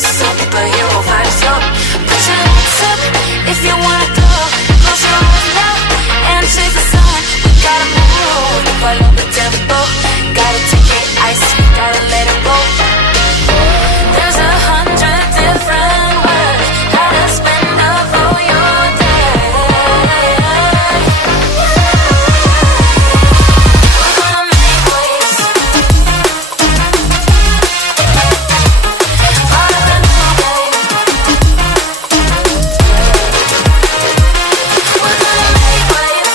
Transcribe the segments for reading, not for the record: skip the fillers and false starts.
space, superhero vibes, yo. Put your hands up if you wanna go. Close your eyes now and chase the sun. We gotta move, follow the tempo. Gotta take it ice, gotta let it go. There's 100 different ways how to spend up all your day. We're gonna make waves. Part of the new game. We're gonna make waves.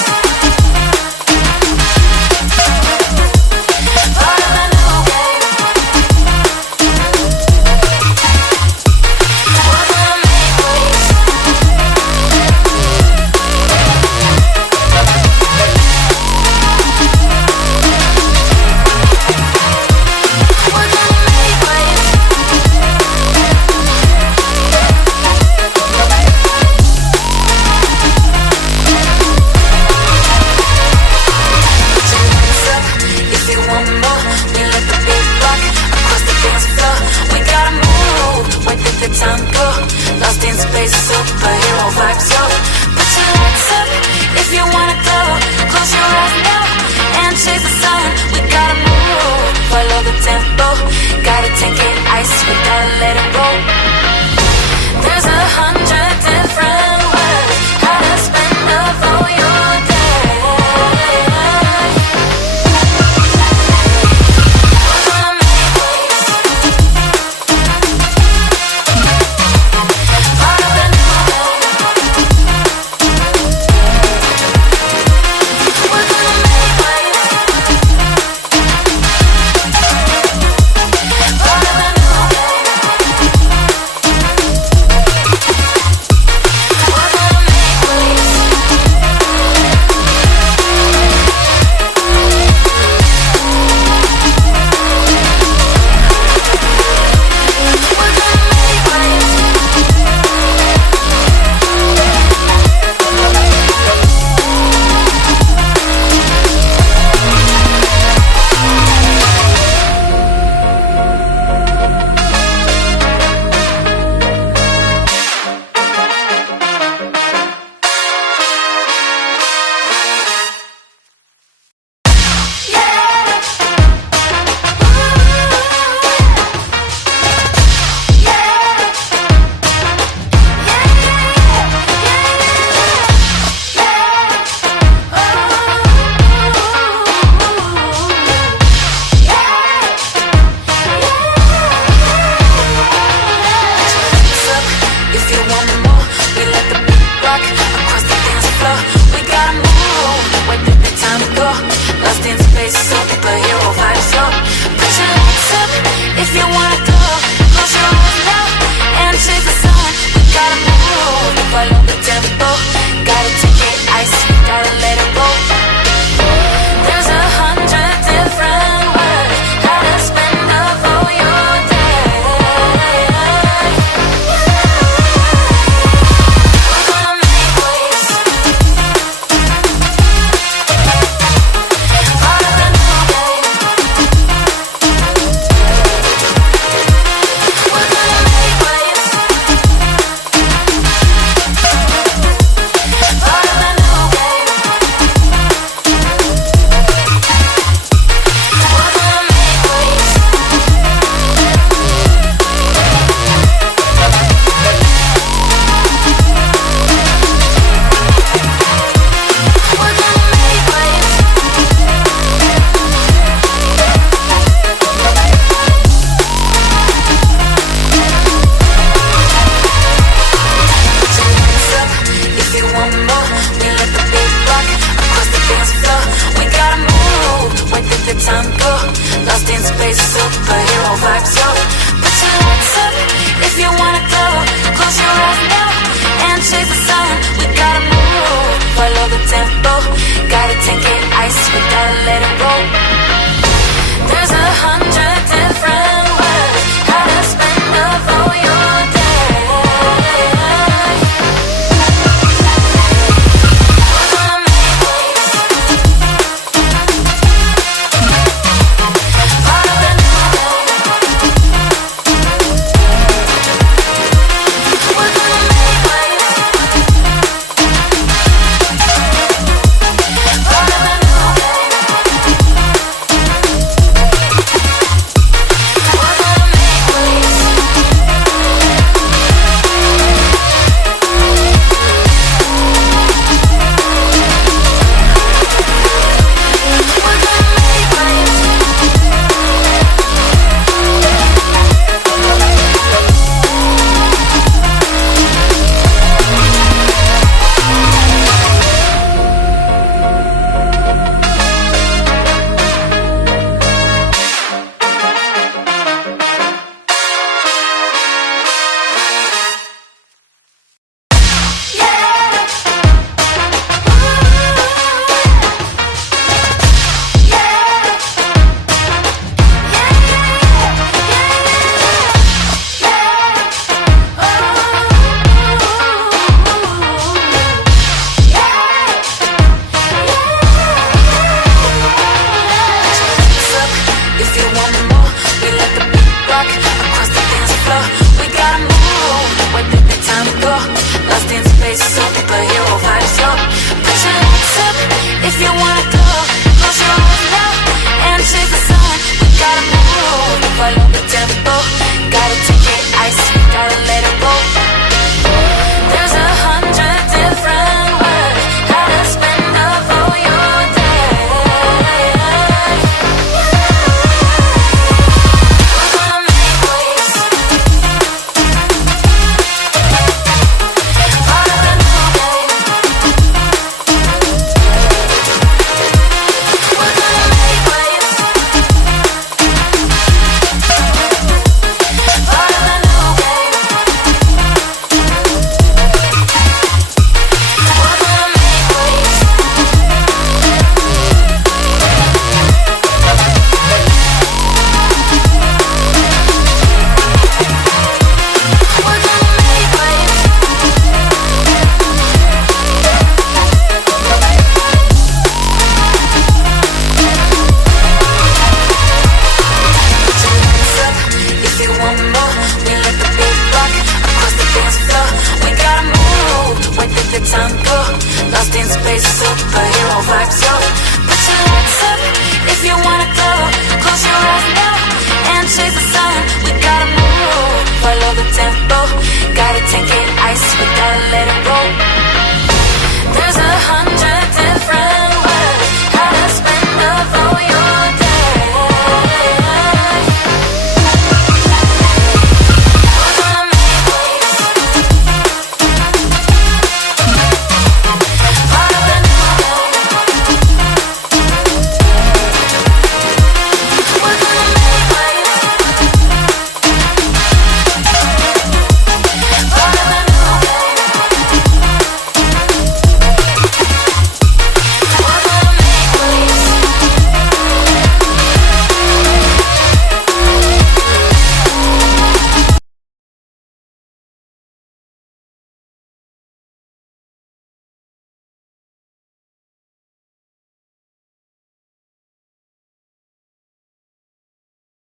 Part of the new game. We're gonna make waves. We're gonna make waves. Put your hands up if you want more. We let the beat rock across the dance floor. We gotta move, where did the time go? Lost in space, superhero vibes, yo. Put your hands up if you wanna go. Close your eyes now and chase the sun. We gotta move, follow the tempo. Gotta take it ice, we gotta